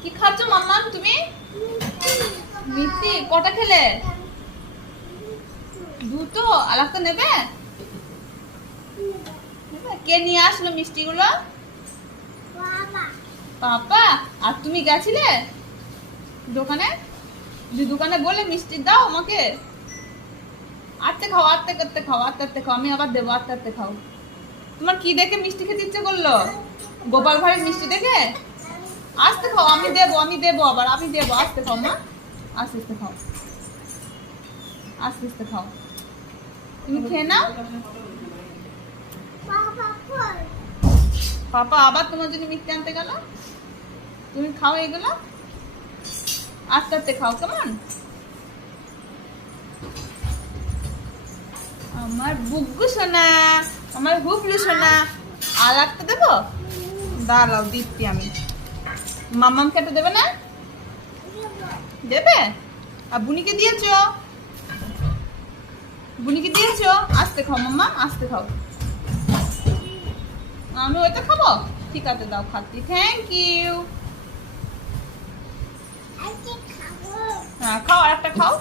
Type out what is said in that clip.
কি খাচ্ছ মাম্মা তুমি? মিষ্টি কটা খেলে? দুটো। আর একটা নেবে? কে নিয়ে আসলো মিষ্টিগুলো? পাপা। আর তুমি গেছিলে দোকানে? দোকানে বলে মিষ্টি দাও আমাকে। আস্তে খাও, আস্তে করতে খাও, আস্তে আস্তে খাও, আমি আবার দেবো, আস্তে আস্তে খাও। তোমার কি দেখে মিষ্টি খেতে ইচ্ছে করলো? গোপাল ভাঁড়ের মিষ্টি দেখে? আস্তে খাও, আমি দেবো আবার, আমি দেবো। আস্তে খাও মা, আস্তে আস্তে খাও, আস্তে আস্তে খাও। তুমি খেয়ে নাও। পাপা আবার তোমার জন্য মিষ্টি আনতে গেল। তুমি খাও এগুলো, আস্তে আস্তে খাও কেমন? আমার বুগ্গু সোনা, আমার হুবলু সোনা। আর একটা দেবো? দাঁড়াও দিচ্ছি আমি। মাম্মামকে একটা দেবে না? দেবে? আর বুনিকে দিয়েছো? বুনিকে দিয়েছো? আস্তে খাও মাম্মা, আস্তে খাও। আমি ওইটা খাবো? ঠিক আছে দাও, খাচ্ছি। Thank you. হ্যাঁ খাও, আর একটা খাও।